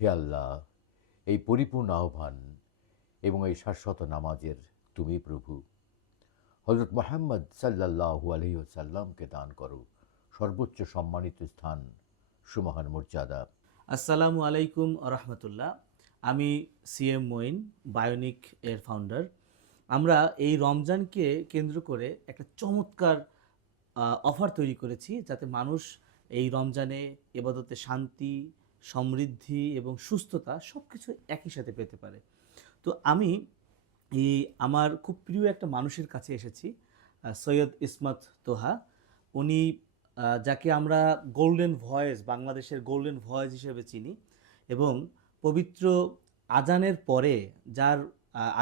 হে আল্লাহ, এই পরিপূর্ণ আহ্বান এবং এই শাশ্বত নামাজের তুমি প্রভু হজরত মোহাম্মদ সাল্লাল্লাহু আলাইহি ওয়াসাল্লামকে দান করো সর্বোচ্চ সম্মানিত স্থান, সুমহান মর্যাদা। আসসালামু আলাইকুম রহমতুল্লাহ। আমি সিএম মঈন, বায়োনিক এর ফাউন্ডার। আমরা এই রমজানকে কেন্দ্র করে একটা চমৎকার অফার তৈরি করেছি, যাতে মানুষ এই রমজানে এবাদতে শান্তি, সমৃদ্ধি এবং সুস্থতা সব কিছু একই সাথে পেতে পারে। তো আমি এই আমার খুব প্রিয় একটা মানুষের কাছে এসেছি, সৈয়দ ইসমত তোহা। উনি যাকে আমরা গোল্ডেন ভয়েস, বাংলাদেশের গোল্ডেন ভয়েস হিসেবে চিনি, এবং পবিত্র আজানের পরে যার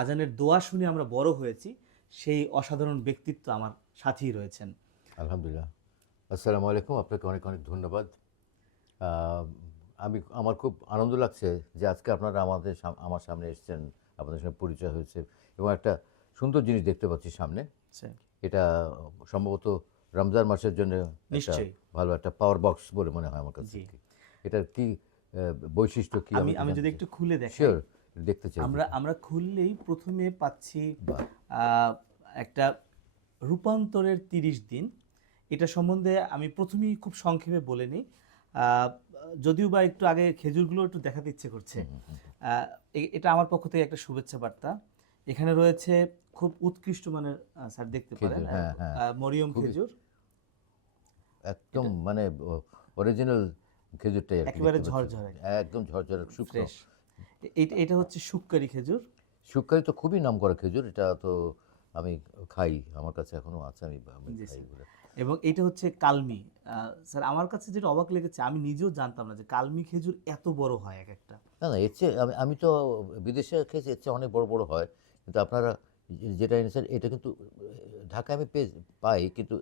আজানের দোয়া শুনে আমরা বড় হয়েছি, সেই অসাধারণ ব্যক্তিত্ব আমার সাথেই রয়েছেন। আলহামদুলিল্লাহ। আসসালামু আলাইকুম, আপনাকে অনেক অনেক ধন্যবাদ। আমার খুব আনন্দ লাগছে যে আজকে আপনারা আমার সামনে এসেছেন, আপনাদের সঙ্গে পরিচয় হয়েছে এবং একটা সুন্দর জিনিস দেখতে পাচ্ছি সামনে। এটা সম্ভবত রমজান মাসের জন্য একটা নিশ্চয়ই। ভালো একটা পাওয়ার বক্স বলে মনে হয় আমার কাছে। এটার কি বৈশিষ্ট্য কি আমি যদি একটু খুলে দেখাই। শিওর, দেখতে চাই। আমরা খুললেই প্রথমে পাচ্ছি বাহ। একটা রূপান্তরের 30 দিন। এটা সম্বন্ধে আমি প্রথমেই খুব সংক্ষেপে বলে নিই, যদিও বা একটু আগে খেজুরগুলো একটু দেখাতে ইচ্ছে করছে। এটা আমার পক্ষ থেকে একটা শুভেচ্ছা বার্তা। এখানে রয়েছে খুব উৎকৃষ্ট মানের, স্যার দেখতে পারেন, হ্যাঁ, হ্যাঁ, মরিয়ম খেজুর, একদম মানে অরিজিনাল খেজুরটাই আর কি, একেবারে দেখতে পাচ্ছি। ঝরঝরে, একদম ঝরঝরে শুকনো। ফ্রেশ। এটা হচ্ছে শুক্কারি খেজুর। শুক্কারি তো খুবই নাম করা খেজুর, এটা তো আমি খাই, আমার কাছে এখনো আছে, আমি জি খাই স্যার। এগুলো। এবং এটা হচ্ছে কালমি। স্যার, আমার কাছে যেটা অবাক লেগেছে, আমি নিজেও জানতাম না যে কালমি খেজুর এত বড় হয় এক একটা। না না, এর চেয়ে আমি তো বিদেশে খেয়েছি, এর চেয়ে অনেক বড় বড় হয়, কিন্তু আপনারা যেটা এনেছেন এটা কিন্তু ঢাকায় আমি পাই, কিন্তু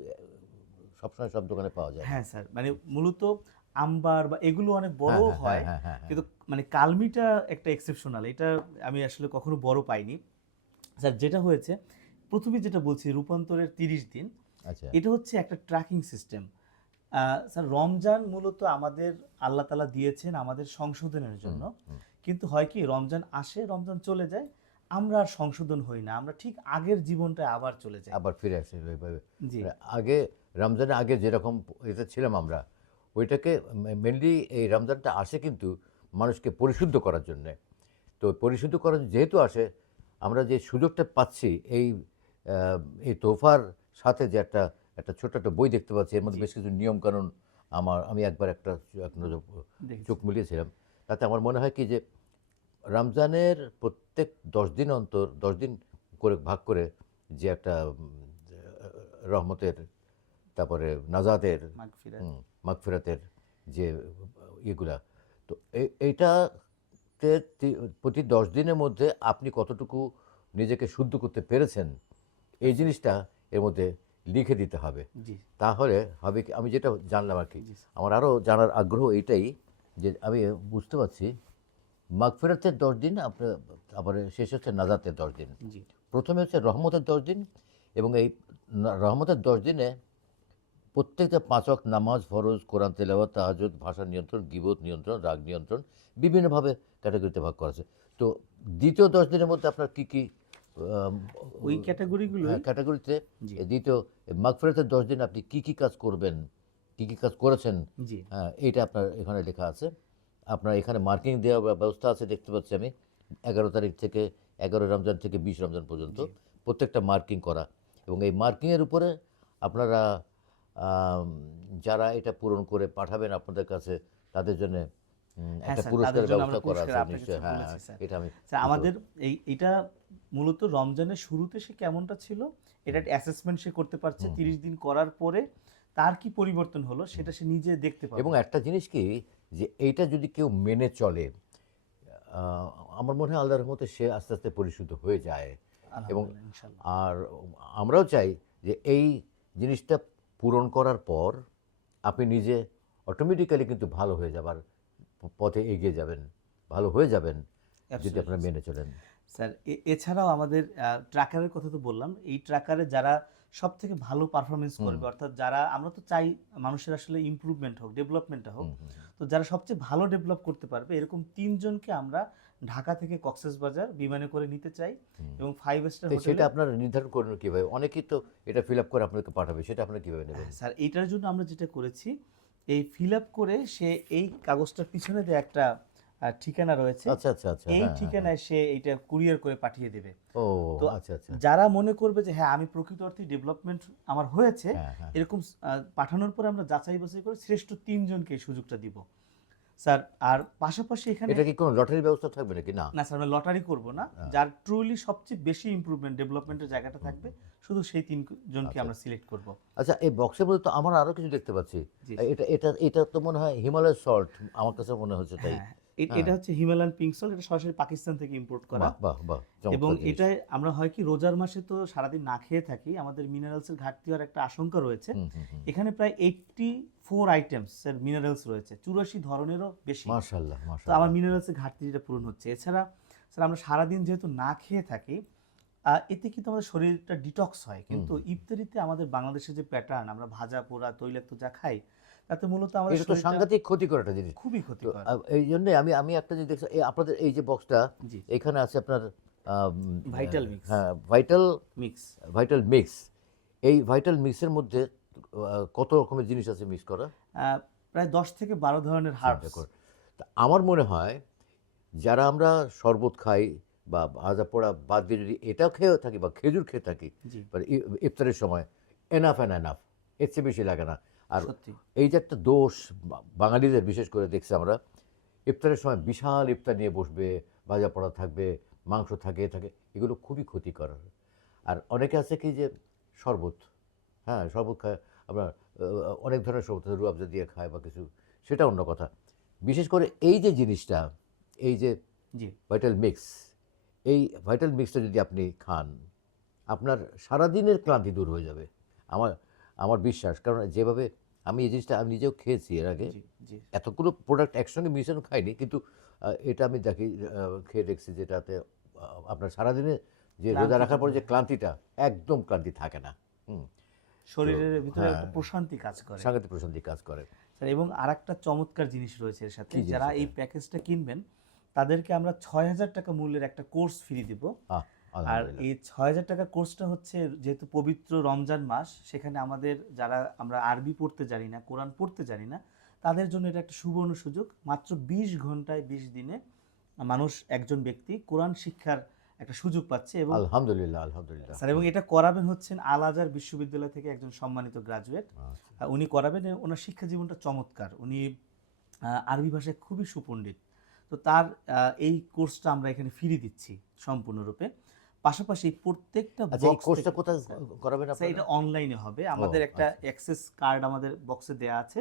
সবসময় সব দোকানে পাওয়া যায় না। হ্যাঁ স্যার, মানে মূলত আম্বার বা এগুলো অনেক বড় হ্যাঁ, হ্যাঁ, হ্যাঁ, হয়, হ্যাঁ, হ্যাঁ, হ্যাঁ। কিন্তু মানে কালমিটা একটা এক্সেপশনাল। এটা আমি আসলে কখনো বড় পাইনি। স্যার, যেটা হয়েছে প্রথমে যেটা বলছি, রূপান্তরের 30 দিন, আচ্ছা। এটা হচ্ছে একটা ট্র্যাকিং সিস্টেম। স্যার, রমজান মূলত আমাদের আল্লাহ তাআলা দিয়েছেন আমাদের সংশোধনের জন্য। কিন্তু হয় কি, রমজান আসে, রমজান চলে যায়, আমরা আর সংশোধন হই না, আমরা ঠিক আগের জীবনটায় আবার চলে যাই। আবার ফিরে আসে ওইভাবে। জি মানে আগে, রমজানের আগে যেরকম এতে ছিলাম আমরা, ওইটাকে মেনলি এই রমজানটা আসে কিন্তু মানুষকে পরিশুদ্ধ করার জন্যে। তো পরিশুদ্ধ করার যেহেতু আসে, আমরা যে সুযোগটা পাচ্ছি এই এই তোহফার সাথে, যে একটা একটা ছোট্ট একটা বই দেখতে পাচ্ছি, এর মধ্যে বেশ কিছু নিয়মকানুন। আমি একবার এক নজর দেখেছি। চোখ মিলিয়েছিলাম। তাতে আমার মনে হয় কি যে রমজানের প্রত্যেক 10 দিন অন্তর, 10 দিন করে ভাগ করে, যে একটা রহমতের, তারপরে নাজাতের, মাগফিরাত। মাগফিরাতের যে ইয়েগুলা, তো এইটাতে প্রতি 10 দিনের মধ্যে আপনি কতটুকু নিজেকে শুদ্ধ করতে পেরেছেন, এই জিনিসটা এর মধ্যে লিখে দিতে হবে। জি তাহলে হবে কি, আমি যেটা জানলাম আর কি, জি আমার আরও জানার আগ্রহ এইটাই, যে আমি বুঝতে পারছি মাগফিরাতের 10 দিন, আপনার তারপরে শেষ হচ্ছে নাজাতের 10 দিন। জি প্রথমে হচ্ছে রহমতের 10 দিন, এবং এই রহমতের 10 দিনে প্রত্যেকটা 5 ওয়াক্ত নামাজ, ফরজ, কোরআন তেলাওয়াত, তাহাজ্জুদ, ভাষা নিয়ন্ত্রণ, গীবত নিয়ন্ত্রণ, রাগ নিয়ন্ত্রণ, বিভিন্নভাবে ক্যাটাগরিতে ভাগ করা আছে। তো দ্বিতীয় 10 দিনের মধ্যে আপনার কী কী ওই ক্যাটাগরিগুলোই। ক্যাটাগরিতে, জি দ্বিতীয় মাগফিরাতের 10 দিন আপনি কী কী কাজ করবেন, কী কী কাজ করেছেন, জি হ্যাঁ, এইটা আপনার এখানে লেখা আছে। আপনার এখানে মার্কিং দেওয়ার ব্যবস্থা আছে, দেখতে পাচ্ছি আমি। 11 তারিখ থেকে, 11 রমজান থেকে 20 রমজান পর্যন্ত জি প্রত্যেকটা মার্কিং করা, এবং এই মার্কিংয়ের উপরে আপনারা আম, যারা এটা পূরণ করে পাঠাবেন আপনাদের কাছে, তাদের জন্য হ্যাঁ একটা স্যার, তাদের পুরস্কারের জন্য আমরা ব্যবস্থা করা পুরস্কার আছে আপনাকে নিশ্চয়ই। হ্যাঁ, বলেছি স্যার। এটা আমি স্যার, বুঝতে আমাদের পারছি। এটা মূলত রমজানের শুরুতে সে কেমনটা ছিল, এটা একটা অ্যাসেসমেন্ট সে করতে পারছে। 30 দিন করার পরে তার কি পরিবর্তন হলো সেটা সে নিজে দেখতে এবং পাবে। একটা জিনিস কি, যে এইটা যদি কেউ মেনে চলে, আহ, আমার মনে হয় আল্লাহর রহমতে সে আস্তে আস্তে পরিশুদ্ধ হয়ে যায়। এবং আলহামদুলিল্লাহ, ইনশাআল্লাহ। আর আমরাও চাই যে এই জিনিসটা পূরণ করার পর আপনি নিজে অটোমেটিক্যালি কিন্তু ভালো হয়ে যাবার পথে এগিয়ে যাবেন, ভালো হয়ে যাবেন, যদি আপনারা অ্যাবসলিউটলি মেনে চলেন। স্যার। এছাড়াও আমাদের ট্র্যাকারের কথা তো বললাম, এই ট্র্যাকারে যারা সব থেকে ভালো পারফরমেন্স করবে, অর্থাৎ যারা, আমরা তো চাই মানুষের আসলে ইমপ্রুভমেন্ট হোক, ডেভেলপমেন্টটা হোক, তো যারা সবচেয়ে ভালো ডেভেলপ করতে পারবে এরকম 3 জনকে আমরা ঢাকা থেকে কক্সবাজার বিমানে করে নিতে চাই এবং 5 স্টার তো হোটেলে। সেটা আপনারা নির্ধারণ করবেন কিভাবে? অনেকেই তো এটা ফিল আপ করে আপনাকে পাঠাবে, সেটা আপনারা কিভাবে নেবেন? স্যার এইটার জন্য আমরা যেটা করেছি, এই ফিল আপ করে সে এই কাগজটার পিছনে যে একটা ঠিকানা রয়েছে, আচ্ছা আচ্ছা আচ্ছা, এই হ্যাঁ হ্যাঁ, ঠিকানায় সে এইটা কুরিয়ার করে পাঠিয়ে দেবে। ও তো আচ্ছা আচ্ছা, যারা মনে করবে যে হ্যাঁ আমি প্রকৃত অর্থে ডেভেলপমেন্ট আমার হয়েছে, হ্যাঁ হ্যাঁ। এরকম পাঠানোর পরে আমরা যাচাই বাছাই করে শ্রেষ্ঠ 3 জনকে এই সুযোগটা দিব স্যার। আর পাশাপাশি এখানে এটা কি কোনো লটারির ব্যবস্থা থাকবে নাকি? না, না স্যার, আমরা লটারি করব না, যার ট্রুলি সবচেয়ে বেশি ইমপ্রুভমেন্ট ডেভেলপমেন্টের জায়গাটা থাকবে শুধু সেই 3 জনকে আমরা সিলেক্ট করব। আচ্ছা এই বক্সের মধ্যে তো আমার আরো কিছু দেখতে পাচ্ছি। জি। এটা এটা এটা তো মনে হয় হিমালয় সল্ট, আমার কাছে মনে হচ্ছে তাই। হ্যাঁ, এটা হচ্ছে হিমালয়ান পিঙ্ক সল্ট, এটা সরাসরি পাকিস্তান থেকে ইম্পোর্ট করা। বাহ বাহ বাহ, এবং চমৎকার জিনিস। এটাই আমরা হয় কি রোজার মাসে তো সারাদিন না খেয়ে থাকি, আমাদের মিনারেলসের ঘাটতি হওয়ার একটা আশঙ্কা রয়েছে। এখানে প্রায় 84 আইটেমস এর মিনারেলস রয়েছে, 84 ধরনেরও বেশি। মাশাআল্লাহ তো মাশাআল্লাহ। আমার মিনারেলসের ঘাটতিটা পূরণ হচ্ছে। এছাড়া স্যার আমরা সারাদিন যেহেতু না খেয়ে থাকি, এতে কিন্তু আমাদের শরীরটা ডিটক্স হয়, কিন্তু ইফতারিতে আমাদের বাংলাদেশের যে প্যাটার্ন, আমরা ভাজা পোড়া তৈলাক্ত যা খাই, তাতে মূলত আমাদের এটা তো শরীরটা সাংঘাতিক ক্ষতিকর একটা জিনিস। খুবই তো ক্ষতিকর। এই জন্য আমি আমি একটা জিনিস দেখছি, আপনাদের এই যে বক্সটা, জি, এখানে আছে আপনার ভাইটাল মিক্স। হ্যাঁ ভাইটাল মিক্স ভাইটাল মিক্স। এই ভাইটাল মিক্সের মধ্যে কত রকমের জিনিস আছে মিক্স করা? প্রায় 10 থেকে 12 ধরনের হার্বস। তা আমার মনে হয় যারা আমরা শরবত খাই বা ভাজা পোড়া বাদ দিয়ে যদি এটাও খেয়ে থাকি বা খেজুর খেয়ে থাকি, জি, মানে ইফতারের সময়, এনাফ অ্যান্ড এনাফ, এর চেয়ে বেশি লাগে না। আর সত্যি। এই যে একটা দোষ বাঙালিদের বিশেষ করে দেখছি আমরা, ইফতারের সময় বিশাল ইফতার নিয়ে বসবে, ভাজা পোড়া থাকবে, মাংস থাকে থাকে, এগুলো খুবই ক্ষতিকর। আর অনেকে আছে কি যে শরবত, হ্যাঁ শরবত খায়, আমরা অনেক ধরনের শরবত আছে, রুয়াবজা দিয়ে খায় বা কিছু, সেটা অন্য কথা। বিশেষ করে এই যে জিনিসটা, এই যে জি, ভাইটাল মিক্স, এই ভাইটাল মিক্সটা যদি আপনি খান, আপনার সারাদিনের ক্লান্তি দূর হয়ে যাবে। আমার আমার বিশ্বাস, কারণ যেভাবে আমি এই জিনিসটা আমি নিজেও খেয়েছি এর আগে, জি, জি, এতগুলো প্রোডাক্ট একসঙ্গে মিশানো খাইনি, কিন্তু এটা আমি দেখি, খেয়ে দেখছি, যেটাতে আপনার সারাদিনে যে রোজা ক্লান্তিটা রাখার পরে দূর যে ক্লান্তিটা, একদম ক্লান্তি থাকে না। শরীরের ভিতরে হ্যাঁ, একটা প্রশান্তি কাজ করে সাংঘাতিক প্রশান্তি কাজ করে। স্যার। এবং আরেকটা চমৎকার জিনিস রয়েছে এর সাথে, কি জিনিস যারা এটা? এই প্যাকেজটা কিনবেন তাদেরকে আমরা 6,000 টাকা মূল্যের একটা কোর্স ফ্রি দিব। আহ আর আলহামদুলিল্লাহ। এই 6,000 টাকার কোর্সটা হচ্ছে, যেহেতু পবিত্র রমজান মাস, সেখানে আমাদের যারা আমরা আরবি পড়তে জানি না, কোরআন পড়তে জানি না, তাদের জন্য এটা একটা সুবর্ণ সুযোগ। মাত্র 20 ঘন্টায় 20 দিনে মানুষ, একজন ব্যক্তি কোরআন শিক্ষার একটা সুযোগ পাচ্ছে। এবং আলহামদুলিল্লাহ আলহামদুলিল্লাহ। স্যার, এবং এটা করাবেন হচ্ছেন আল আজহার বিশ্ববিদ্যালয় থেকে একজন সম্মানিত গ্রাজুয়েট। আচ্ছা। উনি করাবেন, ওনার শিক্ষা জীবনটা চমৎকার, উনি আরবি ভাষায় খুবই সুপণ্ডিত। তো তার এই কোর্সটা আমরা এখানে ফ্রি দিচ্ছি সম্পূর্ণরূপে। পাশাপাশি প্রত্যেকটা আচ্ছা, এই বক্স কোর্সটা থেকে, কোথায় স্যার, করাবেন স্যার, আপনারা? এটা অনলাইনে হবে। আমাদের একটা আচ্ছা। অ্যাক্সেস কার্ড আমাদের বক্সে দেওয়া আছে।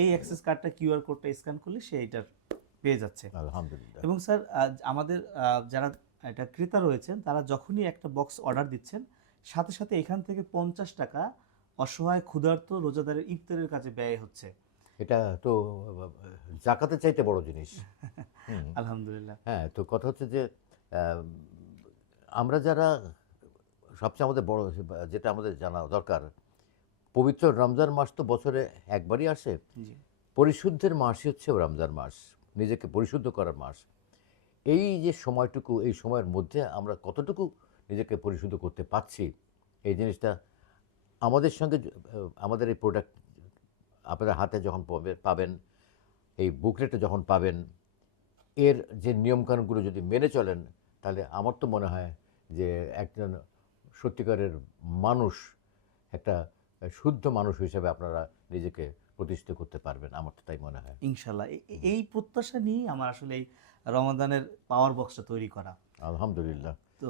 এই অ্যাক্সেস কার্ডটা, কিউআর কোডটা স্ক্যান করলে সে এটার পেয়ে যাচ্ছে। আলহামদুলিল্লাহ। এবং স্যার, আমাদের যারা এটা ক্রেতা রয়েছেন, তারা যখনই একটা বক্স অর্ডার দিচ্ছেন, সাথে সাথে এখান থেকে 50 টাকা অসহায় ক্ষুধার্ত রোজাদারের ইফতারের কাজে ব্যয় হচ্ছে। এটা তো জাকাতের চাইতে বড় জিনিস। হুম। আলহামদুলিল্লাহ। হ্যাঁ, তো কথা হচ্ছে যে আমরা যারা, সবচেয়ে আমাদের বড় যেটা আমাদের জানা দরকার, পবিত্র রমজান মাস তো বছরে একবারই আসে। জি, পরিশুদ্ধের মাসই হচ্ছে রমজান মাস, নিজেকে পরিশুদ্ধ করার মাস। এই যে সময়টুকু, এই সময়ের মধ্যে আমরা কতটুকু নিজেকে পরিশুদ্ধ করতে পারছি, এই জিনিসটা আমাদের সঙ্গে আমাদের এই প্রোডাক্ট আপনারা হাতে যখন পাবেন, এই বুকলেটটা যখন পাবেন, এর যে নিয়মকানুনগুলো যদি মেনে চলেন, তাহলে আমার তো মনে হয় যে একজন সত্যিকারের মানুষ, একটা শুদ্ধ মানুষ হিসেবে আপনারা নিজেকে প্রতিষ্ঠিত করতে পারবেন, আমার তো তাই মনে হয়। ইনশাল্লাহ। এই প্রত্যাশা নিয়েই আমার আসলে এই রমাদানের পাওয়ার বক্সটা তৈরি করা। আলহামদুলিল্লাহ। তো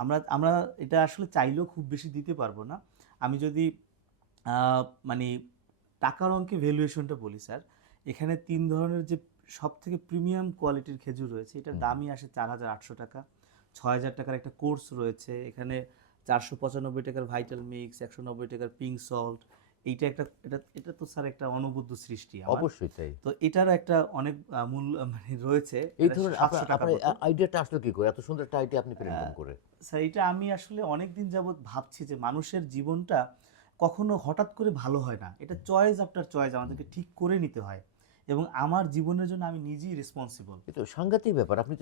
আমরা আমরা এটা আসলে চাইলেও খুব বেশি দিতে পারবো না। আমি যদি মানে টাকার অঙ্কে ভ্যালুয়েশনটা বলি স্যার, এখানে 3 ধরনের যে সবথেকে প্রিমিয়াম কোয়ালিটির খেজুর রয়েছে, এটার দামই আসে 4,800 টাকা। 6,000 টাকার একটা কোর্স রয়েছে, এখানে 495 টাকার ভাইটাল মিক্স, 190 টাকার পিঙ্ক সল্ট এইটা একটা এটা তো স্যার একটা অনবদ্য সৃষ্টি আমার। অবশ্যই তাই। তো এটার একটা অনেক মূল মানে রয়েছে, এই এটা ধরুন 700 টাকার আপনার মতো। আইডিয়াটা আসলো কি করে? এত সুন্দর একটা আইডিয়া আপনি পেলেন কেমন করে? স্যার এটা আমি আসলে অনেকদিন যাবৎ ভাবছি যে মানুষের জীবনটা কখনো হঠাৎ করে ভালো হয় না, এটা চয়েস আফটার চয়েস আমাদেরকে ঠিক করে নিতে হয়, এবং আমার জীবনের জন্য আমি নিজেই রেসপন্সিবল। এ তো সাংঘাতিক ব্যাপার। আপনি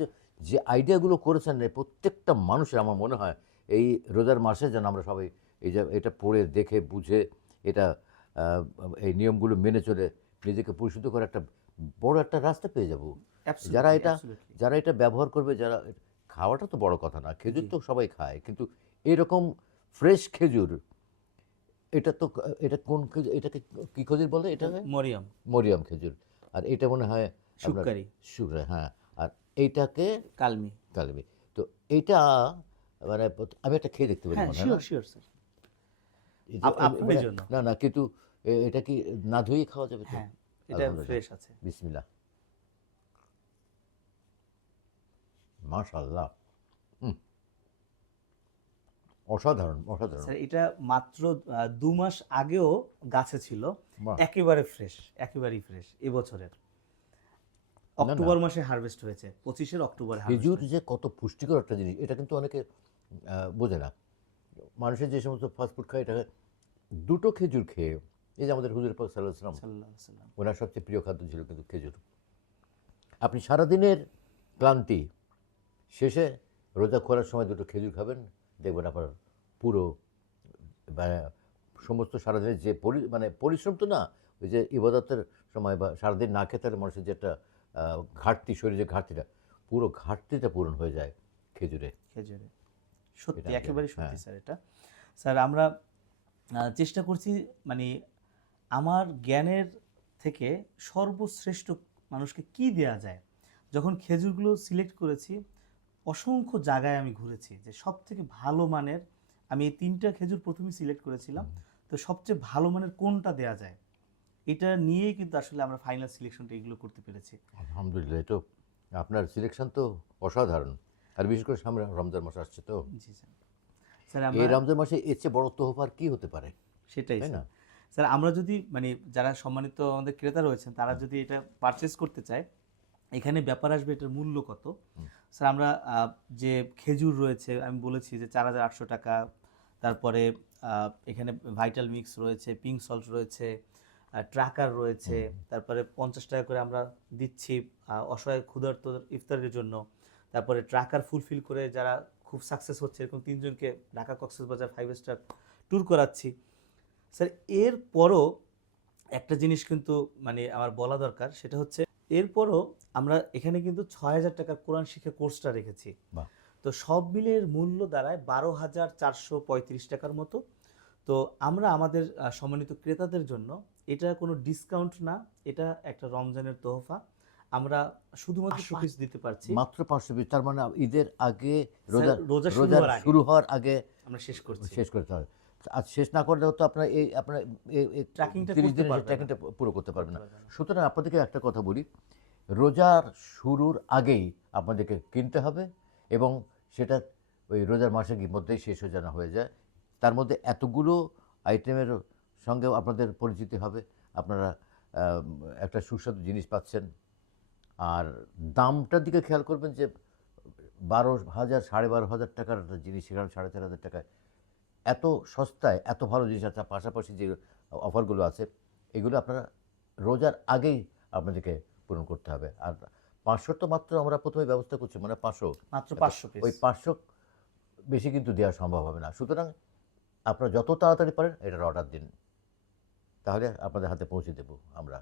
যে আইডিয়াগুলো করেছেন প্রত্যেকটা মানুষের আমার মনে হয় এই রোজার মাসে যেন আমরা সবাই এই যে এটা পড়ে দেখে বুঝে এটা আহ, এই নিয়মগুলো মেনে চলে নিজেকে পরিশুদ্ধ করার একটা বড় একটা রাস্তা পেয়ে যাব। যারা এটা যারা এটা ব্যবহার করবে, যারা খাওয়াটা তো বড় কথা না, খেজুর তো সবাই খায়, কিন্তু এরকম ফ্রেশ খেজুর, এটা তো এটা কোন খেজুর, এটাকে কি খেজুর বলে? এটা মরিয়ম, মরিয়াম খেজুর। আর এটা মনে হয় আপনার শুক্কারি, শুকরা, হ্যাঁ। আর এইটাকে কালমি। কালমি। তো এইটা মানে আমি একটা খেয়ে দেখতে পারি হ্যাঁ, মনে হয় না? শিওর শিওর স্যার, এই যে আপনার মানে জন্য। না না, কিন্তু এটা কি না ধুয়ে খাওয়া যাবে তো? হ্যাঁ, এটা আলহামদুলিল্লাহ। ফ্রেশ আছে। বিসমিল্লাহ। মাশাআল্লাহ। হুম, অসাধারণ অসাধারণ। স্যার এটা মাত্র 2 মাস আগেও গাছে ছিল, বাহ! একেবারে ফ্রেশ, একেবারেই ফ্রেশ এবছরের। না না, অক্টোবর মাসে হারভেস্ট হয়েছে, 25 অক্টোবরে হারভেস্ট খেজুর হয়েছে। যে কত পুষ্টিকর একটা জিনিস, এটা কিন্তু অনেকে বোঝে না। মানুষের যে সমস্ত ফাস্টফুড খায়, এটা দুটো খেজুর খেয়ে, এই যে আমাদের হুজুর পাক সাল্লাল্লাহু আলাইহি ওয়াসাল্লাম, সাল্লাল্লাহু আলাইহি সাল্লাম। ওনার সবচেয়ে প্রিয় খাদ্য ছিল কিন্তু খেজুর। আপনি সারাদিনের ক্লান্তি শেষে রোজা খোলার সময় দুটো খেজুর খাবেন, দেখবেন আপনার পুরো মানে সমস্ত সারাদিনের যে মানে পরিশ্রম তো না, ওই যে ইবাদতের সময় বা সারাদিন না খেতে থাকলে মানুষের যে একটা ঘাটতি, শরীরের ঘাটতিটা, পুরো ঘাটতিটা পূরণ হয়ে যায় খেজুরে। খেজুরে সত্যি এটা আমি জানি, একেবারেই সত্যি হ্যাঁ। স্যার। এটা স্যার আমরা চেষ্টা করছি মানে আমার জ্ঞানের থেকে সর্বশ্রেষ্ঠ মানুষকে কি দেয়া যায়। যখন খেজুরগুলো সিলেক্ট করেছি, অসংখ্য জায়গায় আমি ঘুরেছি যে সব থেকে ভালো মানের, আমি এই 3টা খেজুর প্রথমেই সিলেক্ট করেছিলাম, তো সবচেয়ে ভালো মানের কোনটা দেয়া যায় এটা নিয়েই কিন্তু আসলে আমরা ফাইনাল সিলেকশনটা এগুলো করতে পেরেছি। আলহামদুলিল্লাহ, এই তো আপনার সিলেকশন তো অসাধারণ। আর বিশেষ করে সামনে রমজান মাস আসছে তো, জি স্যার। স্যার এই আমরা রমজান মাসে এর চেয়ে বড় তোহফা আর কি হতে পারে, সেটাই তাই না? স্যার। স্যার আমরা যদি মানে যারা সম্মানিত আমাদের ক্রেতা রয়েছেন তারা যদি এটা পারচেজ করতে চায়, এখানে ব্যাপার আসবে এটার মূল্য কত। স্যার আমরা যে খেজুর রয়েছে আমি বলেছি যে 4,800 টাকা, তারপরে এখানে ভাইটাল মিক্স রয়েছে, পিঙ্ক সল্ট রয়েছে, ট্রাকার রয়েছে, তারপরে 50 টাকা করে আমরা দিচ্ছি অসহায় ক্ষুধার্ত ইফতারের জন্য, তারপরে ট্রাকার ফুলফিল করে যারা খুব সাকসেস হচ্ছে এরকম 3জনকে ঢাকা কক্সবাজার 5 স্টার ট্যুর করাচ্ছি। স্যার এরপরও একটা জিনিস কিন্তু মানে আমার বলা দরকার, সেটা হচ্ছে এরপরও আমরা এখানে কিন্তু 6,000 টাকার কোরআন শিক্ষা কোর্সটা রেখেছি। বাহ! তো সব মিলে এর মূল্য দাঁড়ায় 12,435 টাকার মতো। তো আমরা আমাদের সম্মানিত ক্রেতাদের জন্য এটা কোনো ডিসকাউন্ট না, এটা একটা রমজানের তোহফা। আমরা শুধুমাত্র 500 পিস দিতে পারছি। মাত্র 500 পিস, তার মানে ঈদের আগে, স্যার, রোজা শুরু রোজার হওয়ার আগে শুরু হওয়ার আগে আমরা শেষ করছি। শেষ করতে হবে। আর শেষ না করলে তো আপনার এই আপনার ট্র্যাকিংটা 30 করতে দিনের পারবে না। ট্র্যাকিংটা পুরো করতে পারবে না। করতে পারবে না। সুতরাং আপনাদেরকে একটা কথা বলি, রোজার শুরুর আগেই আপনাদেরকে কিনতে হবে, এবং সেটা ওই রোজার মাসের মধ্যেই শেষ হয়ে যেন হয়ে যায়। তার মধ্যে এতগুলো আইটেমের সঙ্গেও আপনাদের পরিচিতি হবে, আপনারা একটা সুস্বাদু জিনিস পাচ্ছেন। আর দামটার দিকে খেয়াল করবেন যে 12,000 12,500 টাকার একটা জিনিস সেখানে 4,500 টাকায় এত সস্তায় এত ভালো জিনিস আছে। পাশাপাশি যে অফারগুলো আছে, এগুলো আপনারা রোজার আগেই আপনাদেরকে পূরণ করতে হবে। আর 500 তো মাত্র আমরা প্রথমে ব্যবস্থা করছি, মানে 500, মাত্র 500 পিস। ওই 500 বেশি কিন্তু দেওয়া সম্ভব হবে না। সুতরাং আপনারা যত তাড়াতাড়ি পারেন এটার অর্ডার দিন, তাহলে আপনাদের হাতে পৌঁছে দেবো আমরা।